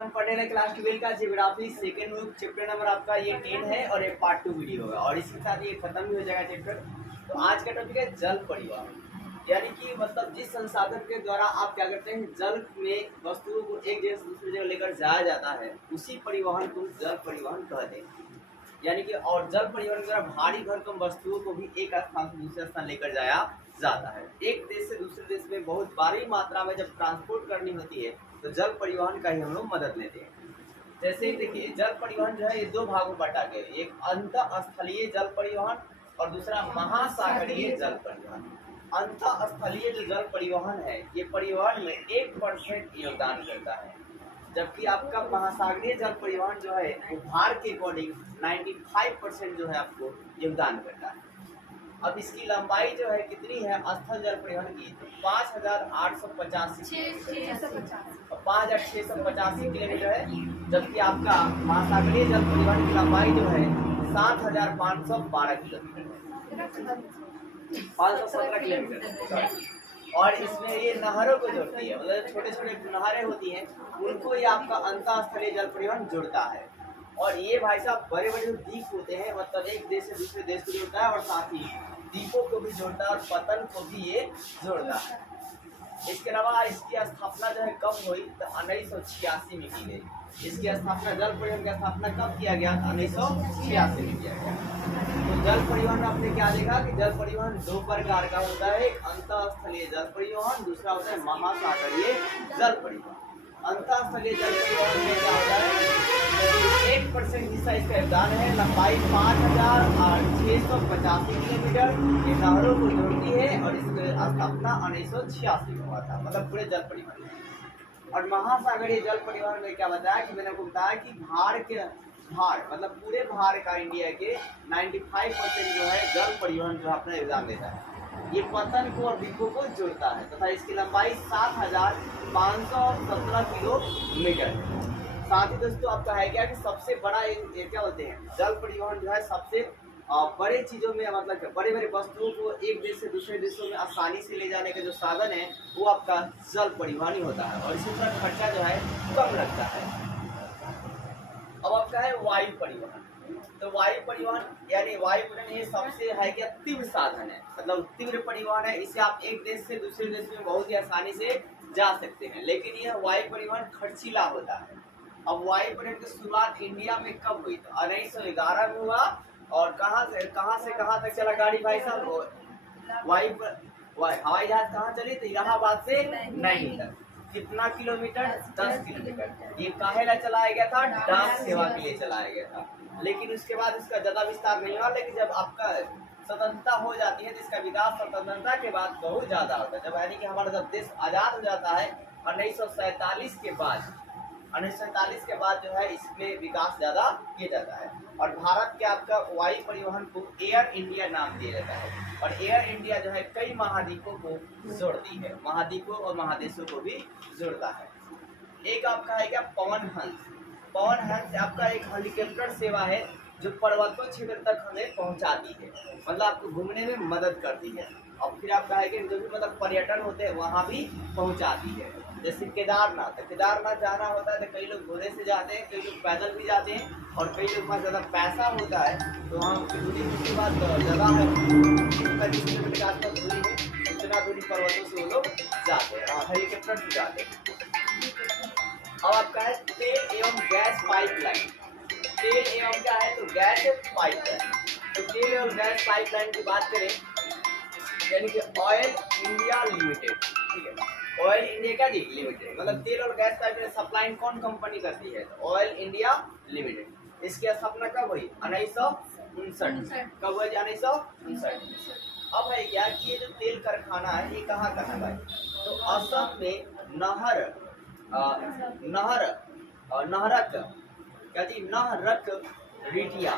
हम पढ़ने रहे क्लास 12 का geography second book chapter number आपका ये 10 है और एक पार्ट 2 वीडियो होगा और इसके साथ ये खत्म भी हो जाएगा चैप्टर। तो आज का टॉपिक है जल परिवहन, यानी कि मतलब जिस संसाधन के द्वारा आप क्या करते हैं, जल में वस्तुओं को एक जगह से दूसरी जगह लेकर जाया जाता है, उसी परिवहन को जल परिवहन कहते हैं। यानी कि और जल परिवहन के द्वारा भारी भरकम वस्तुओं को भी एक स्थान से दूसरे स्थान लेकर जाया जाता है। एक देश से दूसरे देश में बहुत भारी मात्रा में जब ट्रांसपोर्ट करनी होती है तो जल परिवहन का ही हम लोग मदद लेते हैं। जैसे ही देखिए, जल परिवहन जो है ये दो भागों में बांटा गया है, एक अंतःस्थलीय जल परिवहन और दूसरा महासागरीय जल परिवहन। अंतःस्थलीय जो जल परिवहन है ये परिवहन में 1% योगदान करता है, जबकि आपका महासागरीय जल परिवहन जो है वो भार के अकॉर्डिंग 95% जो है आपको योगदान करता है। अब इसकी लंबाई जो है कितनी है स्थल जल परिवहन की, तो 5,685 किलोमीटर है, जबकि आपका महासागरीय जल परिवहन की लंबाई जो है 7,512 किलोमीटर है, 517 किलोमीटर। और इसमें ये नहरों को जोड़ती है, मतलब छोटे छोटे नहरें होती हैं उनको ये आपका अंतःस्थलीय जल परिवहन जोड़ता है। और ये भाई साहब बड़े बड़े द्वीप होते हैं, मतलब एक देश से दूसरे देश को जोड़ता है और साथ ही द्वीपों को भी जोड़ता है और पतन को भी ये जोड़ता है। इसके अलावा इसकी स्थापना जो है कब हुई, तो 1986 में की गई। इसकी स्थापना जल परिवहन की स्थापना कब किया गया, 1986 में किया गया। तो जल परिवहन आपने क्या देखा कि जल परिवहन दो प्रकार का होता है, एक अंतःस्थलीय जल परिवहन, दूसरा होता है महासागरीय जल परिवहन। अंतःस्थलीय जल परिवहन में क्या होता है, 1% हिस्सा इसका योगदान है, लंबाई 5,685 किलोमीटर, ये नहरों को जोड़ती है और इसकी स्थापना 1986 में हुआ था, मतलब पूरे जल परिवहन में। और महासागरीय जल परिवहन में क्या बताया कि मैंने आपको बताया कि भार मतलब पूरे भार का इंडिया के 95% जो है जल परिवहन जो अपना योगदान देता है। ये पतन को और द्वीपों को जोड़ता है तथा इसकी लंबाई 7,517 किलोमीटर है। साथ ही दोस्तों आपका है क्या कि सबसे बड़ा ये क्या बोलते हैं, जल परिवहन जो है सबसे बड़े चीज़ों में, मतलब बड़े बड़े वस्तुओं को एक देश से दूसरे देशों में आसानी से ले जाने का जो साधन है वो आपका जल परिवहन ही होता है और इसी तरह खर्चा जो है कम लगता है। अब आपका है वायु परिवहन। तो वायु परिवहन यानी वायु परिवहन ये सबसे है क्या तीव्र साधन है, मतलब तीव्र परिवहन है। इसे आप एक देश से दूसरे देश में बहुत ही आसानी से जा सकते हैं, लेकिन यह वायु परिवहन खर्चीला होता है। अब वायु परिवहन की शुरुआत इंडिया में कब हुई, तो 1911 में हुआ। और कहाँ से कहाँ तक चला गाड़ी भाई साहब, हवाई जहाज कहाँ चली, तो इलाहाबाद से नैनी तक। कितना किलोमीटर, 10 किलोमीटर। ये काहे ला चलाया गया था, डाक सेवा के लिए चलाया गया था। लेकिन उसके बाद इसका ज्यादा विस्तार नहीं हुआ। लेकिन जब आपका स्वतंत्रता हो जाती है तो इसका विकास स्वतंत्रता के बाद बहुत ज्यादा होता है। जब यानी कि हमारा जब देश आजाद हो जाता है 1947 के बाद, 1947 के बाद जो है इसमें विकास ज्यादा किया जाता है। और भारत के आपका वायु परिवहन को एयर इंडिया नाम दिया जाता है। और एयर इंडिया जो है कई महाद्वीपों को जोड़ती है, महाद्वीपों और महादेशों को भी जोड़ता है। एक आपका है क्या पवन हंस। पवन हंस आपका एक हेलीकॉप्टर सेवा है जो पर्वतों क्षेत्र तक हमें पहुंचाती है, मतलब आपको घूमने में मदद करती है। और फिर आपका है कि जो भी मतलब पर्यटन होते हैं वहाँ भी पहुंचाती है। जैसे केदारनाथ जाना होता है तो कई लोग घोड़े से जाते हैं, कई लोग पैदल भी जाते हैं और कई लोग पास ज़्यादा पैसा होता है तो वहाँ दूरी उसके बाद जगह है 30 किलोमीटर के आसपास दूरी है, उतना दूरी पर्वतों से वो लोग जाते हैं और हेलीकॉप्टर से जाते हैं। अब आपका है तेल एवं गैस पाइपलाइन। तेल एवं क्या है, तो गैस पाइपलाइन। तो तेल एवं गैस पाइपलाइन की बात करें यानी कि ऑयल इंडिया लिमिटेड, ठीक है। ऑयल इंडिया क्या जी लिमिटेड, मतलब तेल और गैस पाइपलाइन सप्लाई कौन कंपनी करती है, तो ऑयल इंडिया लिमिटेड। इसकी स्थापना कब हुई, 1959। कब हुई, 1959। अब है क्या कि ये जो तेल कारखाना है ये कहाँ का है भाई, तो असम में नहरक रिटिया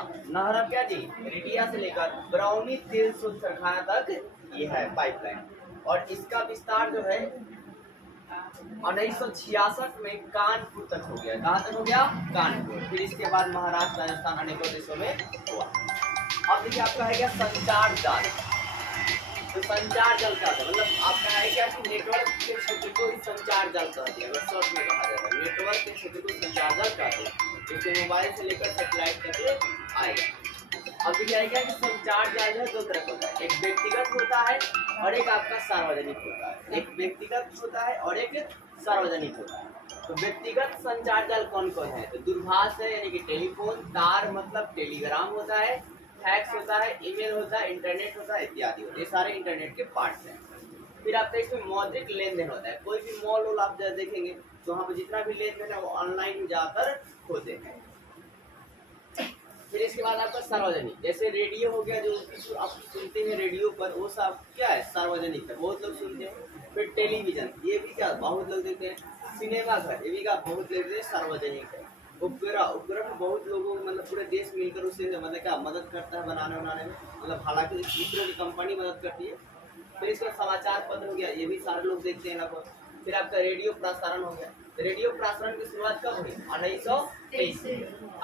क्या जी, रिटिया से लेकर बरौनी तेल शोध कारखाना तक ये है पाइपलाइन। और इसका विस्तार जो है 1966 में कानपुर तक हो गया। कहाँ तक हो गया, कानपुर। फिर इसके बाद महाराष्ट्र, राजस्थान अनेकों देशों में हुआ। अब देखिए आपका है क्या संचार जाल। तो संचार जाल क्या था, मतलब आपका है क्या कि नेटवर्क के क्षेत्र को ही संचार जाल कहते हैं, शॉर्ट में कहा जाता है नेटवर्क के क्षेत्र को संचार जाल कहते हैं। इसके मोबाइल से लेकर सैटेलाइट तक आएगा। अब क्या है कि संचार जाल जो है दो तरह का होता है, एक व्यक्तिगत होता है और एक आपका सार्वजनिक होता है। एक व्यक्तिगत होता है और एक सार्वजनिक होता है। तो व्यक्तिगत संचार जाल कौन कौन है? तो दूरभाष है यानी कि टेलीफोन, तार मतलब टेलीग्राम होता है, फैक्स होता है, ईमेल होता है, इंटरनेट होता है इत्यादि होता है। ये सारे इंटरनेट के पार्ट्स हैं। फिर आपका इसमें मौद्रिक लेन देन होता है। कोई भी मॉल वॉल आप देखेंगे तो वहाँ पर जितना भी लेन देन है वो ऑनलाइन ज्यादातर होते हैं। फिर इसके बाद आपका सार्वजनिक, जैसे रेडियो हो गया जो आप सुनते हैं रेडियो पर, वो सब क्या है? सार्वजनिक है, बहुत लोग सुनते हैं। फिर टेलीविजन, ये भी क्या बहुत लोग देखते हैं। सिनेमा घर, ये भी क्या बहुत लोग देखते हैं, सार्वजनिक है। उपग्रह, उपग्रह में बहुत लोगों मतलब पूरे देश मिलकर उसे मतलब क्या मदद करता है बनाने बनाने में, मतलब हालांकि इसरो की कंपनी मदद करती है। फिर इसका समाचार पत्र हो गया, ये भी सारे लोग देखते हैं लगभग। फिर आपका रेडियो प्रसारण हो गया। रेडियो प्रसारण की शुरुआत कब हुई? 1923।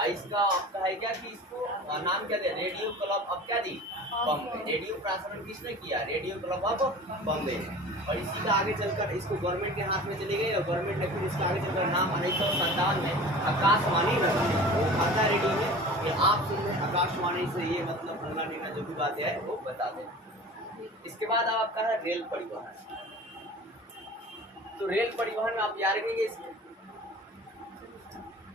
इसका आपका है क्या कि इसको नाम क्या दिया? रेडियो क्लब ऑफ क्या दी? बॉम्बे। रेडियो प्रसारण किसने किया? Radio club of Bombay. और इसी का आगे चलकर इसको गवर्नमेंट के हाथ में चली गई और गवर्नमेंट ने फिर इसका आगे चलकर नाम 1957 में आकाशवाणी रखा। वो आता है रेडियो में कि आप सुन रहे आकाशवाणी से, ये मतलब फलना ढीना जो भी बातें है वो बताते हैं। इसके बाद आपका है रेल परिवहन। तो रेल परिवहन में आप याद रखेंगे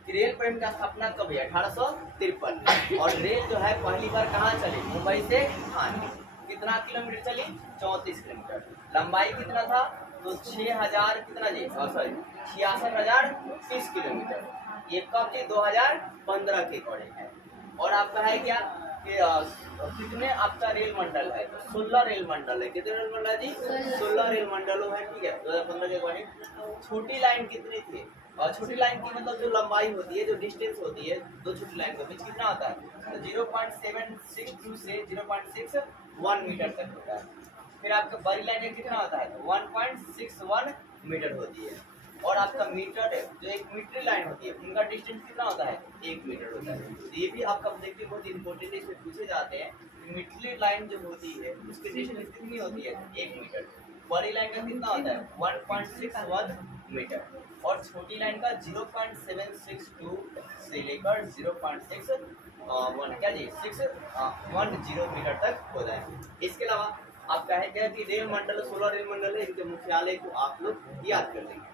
रेल परिवहन का स्थापना कब हुई? 1853। और रेल जो है पहली बार कहाँ चली? मुंबई से ठाणे। कितना किलोमीटर चली? 34 किलोमीटर। लंबाई कितना था? तो 6000 कितना जी? Sorry 66,030 kilometre. ये कब जी? 2015 के अकॉर्डिंग है। और आपका है क्या कि कितने आपका रेल मंडल है? तो 16 रेल मंडल है। कितने रेल मंडल जी? 16 रेल मंडलों है, ठीक है। 2015 के अकॉर्डिंग। छोटी लाइन कितनी थी? और छोटी लाइन की मतलब जो लंबाई होती है, जो डिस्टेंस होती है दो छोटी लाइन के बीच, कितना होता है? तो 0.762 से 0.61 मीटर तक होता है। फिर आपका बड़ी लाइन में कितना होता है? तो 1.61 मीटर होती है। और आपका मीटर है जो एक मीटरी लाइन होती है, उनका डिस्टेंस कितना होता है? 1 मीटर होता है। तो ये भी आपका देखिए बहुत इंपॉर्टेंट है, इसमें पूछे जाते हैं। मीटरी लाइन जो होती है उसकी डिस्टेंस कितनी होती है? 1 मीटर। बड़ी लाइन का कितना होता है? 1.61 मीटर। और छोटी लाइन का 0.762 से लेकर 0.61 क्या जी 610 मीटर तक होता है। इसके अलावा आपका है क्या कि रेल मंडल 16 रेल मंडल है, इनके मुख्यालय को आप लोग याद कर लेंगे।